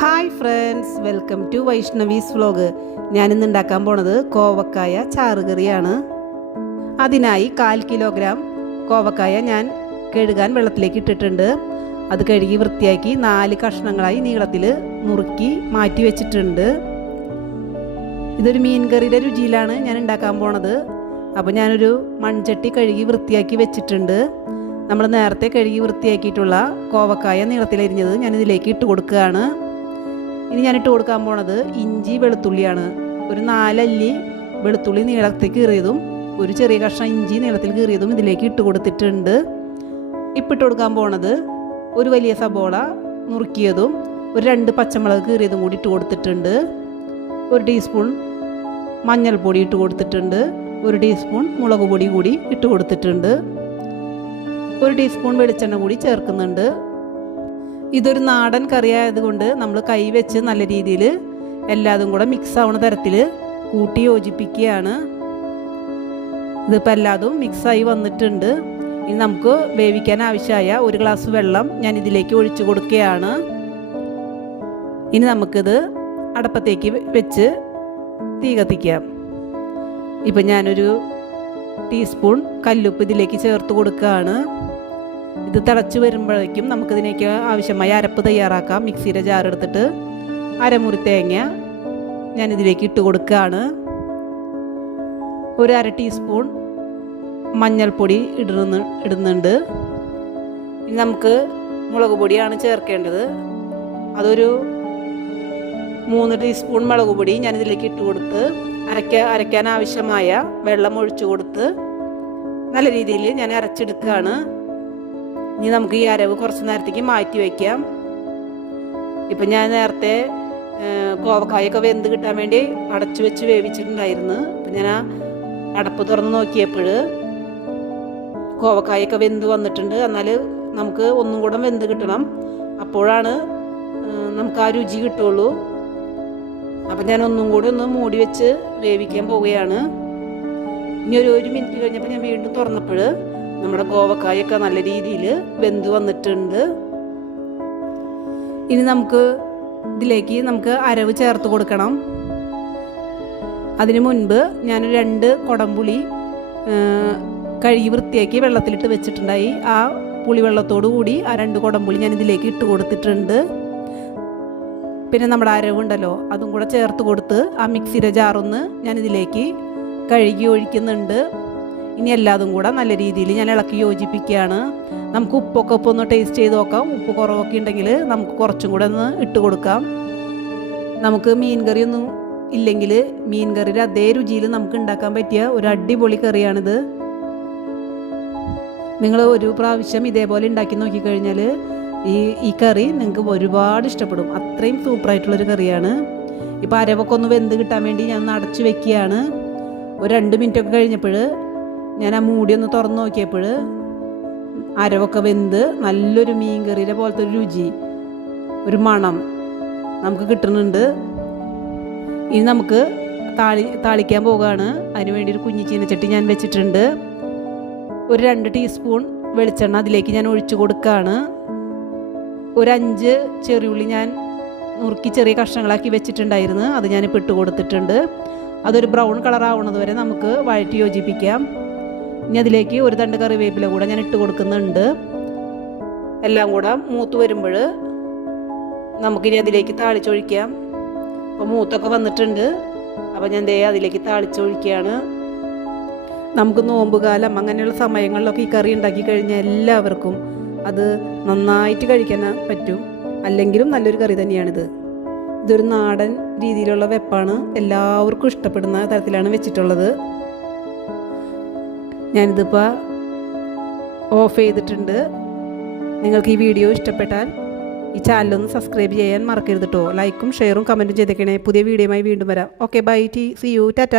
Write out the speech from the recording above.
Hi friends welcome to Vaishnavi's vlog ഞാനിന്ന് ഉണ്ടാക്കാൻ പോണത് കോവക്കായ ചാറുകറിയാണ്. അതിനായി കാൽ കിലോഗ്രാം കോവക്കായ ഞാൻ കഴുകാൻ വെള്ളത്തിലേക്ക് ഇട്ടിട്ടുണ്ട്. അത് കഴുകി വൃത്തിയാക്കി നാല് കഷ്ണങ്ങളായി നീളത്തിൽ നുറുക്കി മാറ്റി വെച്ചിട്ടുണ്ട്. ഇതൊരു മീൻ കറിയുടെ രുചിയിലാണ് ഞാൻ ഉണ്ടാക്കാൻ പോണത്. അപ്പോൾ ഞാനൊരു മൺചട്ടി കഴുകി വൃത്തിയാക്കി വെച്ചിട്ടുണ്ട്. നമ്മൾ നേരത്തെ കഴുകി വൃത്തിയാക്കിയിട്ടുള്ള കോവക്കായ നീളത്തിലരിഞ്ഞത് ഞാനിതിലേക്ക് ഇട്ട് കൊടുക്കുകയാണ്. ഇനി ഞാൻ കൊടുക്കാൻ പോണത് ഇഞ്ചി വെളുത്തുള്ളിയാണ്. ഒരു നാലല്ലി വെളുത്തുള്ളി നീളത്തിൽ കീറിയതും ഒരു ചെറിയ കഷ്ണം ഇഞ്ചി നീളത്തിൽ കീറിയതും ഇതിലേക്ക് ഇട്ട് കൊടുത്തിട്ടുണ്ട്. ഇപ്പം ഇട്ട് കൊടുക്കാൻ പോണത് ഒരു വലിയ സബോള നുറുക്കിയതും ഒരു രണ്ട് പച്ചമുളക് കീറിയതും കൂടി ഇട്ട് കൊടുത്തിട്ടുണ്ട്. ഒരു ടീസ്പൂൺ മഞ്ഞൾപ്പൊടി ഇട്ട് കൊടുത്തിട്ടുണ്ട്. ഒരു ടീസ്പൂൺ മുളക് പൊടി കൂടി ഇട്ട് കൊടുത്തിട്ടുണ്ട്. ഒരു ടീസ്പൂൺ വെളിച്ചെണ്ണ കൂടി ചേർക്കുന്നുണ്ട്. ഇതൊരു നാടൻ കറി ആയതുകൊണ്ട് നമ്മൾ കൈ വെച്ച് നല്ല രീതിയിൽ എല്ലാതും കൂടെ മിക്സ് ആവുന്ന തരത്തിൽ കൂട്ടി യോജിപ്പിക്കുകയാണ്. ഇതിപ്പോൾ എല്ലാതും മിക്സായി വന്നിട്ടുണ്ട്. ഇനി നമുക്ക് വേവിക്കാൻ ആവശ്യമായ ഒരു ഗ്ലാസ് വെള്ളം ഞാൻ ഇതിലേക്ക് ഒഴിച്ചു കൊടുക്കുകയാണ്. ഇനി നമുക്കിത് അടപ്പത്തേക്ക് വെച്ച് തീ കത്തിക്കാം. ഇപ്പം ഞാനൊരു ടീസ്പൂൺ കല്ലുപ്പ് ഇതിലേക്ക് ചേർത്ത് കൊടുക്കുകയാണ്. ഇത് തിളച്ച് വരുമ്പോഴേക്കും നമുക്കിതിനേക്ക് ആവശ്യമായ അരപ്പ് തയ്യാറാക്കാം. മിക്സിയുടെ ജാർ എടുത്തിട്ട് അരമുറി തേങ്ങ ഞാൻ ഇതിലേക്ക് ഇട്ട് കൊടുക്കുകയാണ്. ഒരു അര ടീസ്പൂൺ മഞ്ഞൾപ്പൊടി ഇടുന്ന ഇടുന്നുണ്ട്. ഇനി നമുക്ക് മുളക് പൊടിയാണ് ചേർക്കേണ്ടത്. അതൊരു മൂന്ന് ടീസ്പൂൺ മുളക് പൊടി ഞാൻ ഇതിലേക്ക് ഇട്ട് കൊടുത്ത് അരയ്ക്ക അരയ്ക്കാൻ ആവശ്യമായ വെള്ളം ഒഴിച്ചു കൊടുത്ത് നല്ല രീതിയിൽ ഞാൻ അരച്ചെടുക്കുകയാണ്. ഇനി നമുക്ക് ഈ അരവ് കുറച്ച് നേരത്തേക്ക് മാറ്റി വയ്ക്കാം. ഇപ്പൊ ഞാൻ നേരത്തെ കോവക്കായൊക്കെ വെന്ത് കിട്ടാൻ വേണ്ടി അടച്ചു വെച്ച് വേവിച്ചിട്ടുണ്ടായിരുന്നു. അപ്പം ഞാൻ ആ അടപ്പ് തുറന്ന് നോക്കിയപ്പോൾ കോവക്കായൊക്കെ വെന്ത് വന്നിട്ടുണ്ട്. എന്നാൽ നമുക്ക് ഒന്നും കൂടെ വെന്ത് കിട്ടണം. അപ്പോഴാണ് നമുക്ക് ആ രുചി കിട്ടുള്ളൂ. അപ്പം ഞാൻ ഒന്നും കൂടി ഒന്ന് മൂടി വെച്ച് വേവിക്കാൻ പോവുകയാണ്. ഇനി ഒരു ഒരു മിനിറ്റ് കഴിഞ്ഞപ്പോൾ ഞാൻ വീണ്ടും തുറന്നപ്പോൾ നമ്മുടെ കോവക്കായൊക്കെ നല്ല രീതിയിൽ വെന്ത് വന്നിട്ടുണ്ട്. ഇനി നമുക്ക് ഇതിലേക്ക് നമുക്ക് അരവ് ചേർത്ത് കൊടുക്കണം. അതിനു മുൻപ് ഞാൻ രണ്ട് കുടംപുളി കഴുകി വൃത്തിയാക്കി വെള്ളത്തിലിട്ട് വെച്ചിട്ടുണ്ടായി. ആ പുളിവെള്ളത്തോടു കൂടി ആ രണ്ട് കുടംപുളി ഞാൻ ഇതിലേക്ക് ഇട്ട് കൊടുത്തിട്ടുണ്ട്. പിന്നെ നമ്മുടെ അരവുണ്ടല്ലോ അതും കൂടെ ചേർത്ത് കൊടുത്ത് ആ മിക്സിയുടെ ജാറൊന്ന് ഞാൻ ഇതിലേക്ക് കഴുകി ഒഴിക്കുന്നുണ്ട്. ഇനി എല്ലാതും കൂടെ നല്ല രീതിയിൽ ഞാൻ ഇളക്കി യോജിപ്പിക്കുകയാണ്. നമുക്ക് ഉപ്പൊക്കെ ഉപ്പ് ഒന്ന് ടേസ്റ്റ് ചെയ്ത് നോക്കാം. ഉപ്പ് കുറവൊക്കെ ഉണ്ടെങ്കിൽ നമുക്ക് കുറച്ചും കൂടെ ഒന്ന് ഇട്ട് കൊടുക്കാം. നമുക്ക് മീൻ കറിയൊന്നും ഇല്ലെങ്കിൽ മീൻ കറിയുടെ അതേ രുചിയിൽ നമുക്ക് ഉണ്ടാക്കാൻ പറ്റിയ ഒരു അടിപൊളി കറിയാണിത്. നിങ്ങൾ ഒരു പ്രാവശ്യം ഇതേപോലെ ഉണ്ടാക്കി നോക്കിക്കഴിഞ്ഞാൽ ഈ ഈ കറി നിങ്ങൾക്ക് ഒരുപാട് ഇഷ്ടപ്പെടും. അത്രയും സൂപ്പറായിട്ടുള്ളൊരു കറിയാണ്. ഇപ്പോൾ അരവൊക്കെ ഒന്ന് വെന്ത് കിട്ടാൻ വേണ്ടി ഞാൻ ഒന്ന് അടച്ചു വെക്കുകയാണ്. ഒരു രണ്ട് മിനിറ്റൊക്കെ കഴിഞ്ഞപ്പോൾ ഞാൻ ആ മൂടി ഒന്ന് തുറന്നു നോക്കിയപ്പോൾ അരവൊക്കെ വെന്ത് നല്ലൊരു മീൻ കറിയുടെ പോലത്തെ ഒരു രുചി ഒരു മണം നമുക്ക് കിട്ടുന്നുണ്ട്. ഇനി നമുക്ക് താളി താളിക്കാൻ പോവുകയാണ്. അതിന് വേണ്ടി ഒരു കുഞ്ഞി ചീനച്ചട്ടി ഞാൻ വെച്ചിട്ടുണ്ട്. ഒരു രണ്ട് ടീസ്പൂൺ വെളിച്ചെണ്ണ അതിലേക്ക് ഞാൻ ഒഴിച്ചു കൊടുക്കുകയാണ്. ഒരു അഞ്ച് ചെറിയുള്ളി ഞാൻ നുറുക്കി ചെറിയ കഷ്ണങ്ങളാക്കി വെച്ചിട്ടുണ്ടായിരുന്നു. അത് ഞാൻ ഇട്ട് കൊടുത്തിട്ടുണ്ട്. അതൊരു ബ്രൗൺ കളർ ആവുന്നത് വരെ നമുക്ക് വഴറ്റി യോജിപ്പിക്കാം. ഇനി അതിലേക്ക് ഒരു തണ്ട് കറിവേപ്പില കൂടെ ഞാൻ ഇട്ട് കൊടുക്കുന്നുണ്ട്. എല്ലാം കൂടെ മൂത്ത് വരുമ്പോൾ നമുക്കിനി അതിലേക്ക് താളിച്ചൊഴിക്കാം. അപ്പോൾ മൂത്തൊക്കെ വന്നിട്ടുണ്ട്. അപ്പോൾ ഞാൻ ദേ അതിലേക്ക് താളിച്ചൊഴിക്കുകയാണ്. നമുക്ക് നോമ്പുകാലം അങ്ങനെയുള്ള സമയങ്ങളിലൊക്കെ ഈ കറി ഉണ്ടാക്കി കഴിഞ്ഞാൽ എല്ലാവർക്കും അത് നന്നായിട്ട് കഴിക്കാൻ പറ്റും. അല്ലെങ്കിലും നല്ലൊരു കറി തന്നെയാണിത്. ഇതൊരു നാടൻ രീതിയിലുള്ള വെപ്പാണ് എല്ലാവർക്കും ഇഷ്ടപ്പെടുന്ന തരത്തിലാണ് വെച്ചിട്ടുള്ളത്. ഞാനിതിപ്പോൾ ഓഫ് ചെയ്തിട്ടുണ്ട്. നിങ്ങൾക്ക് ഈ വീഡിയോ ഇഷ്ടപ്പെട്ടാൽ ഈ ചാനലൊന്ന് സബ്സ്ക്രൈബ് ചെയ്യാൻ മറക്കരുത് കേട്ടോ ലൈക്കും ഷെയറും കമന്റും ചെയ്തേക്കണേ. പുതിയ വീഡിയോയുമായി വീണ്ടും വരാം. Okay bye T C U tata.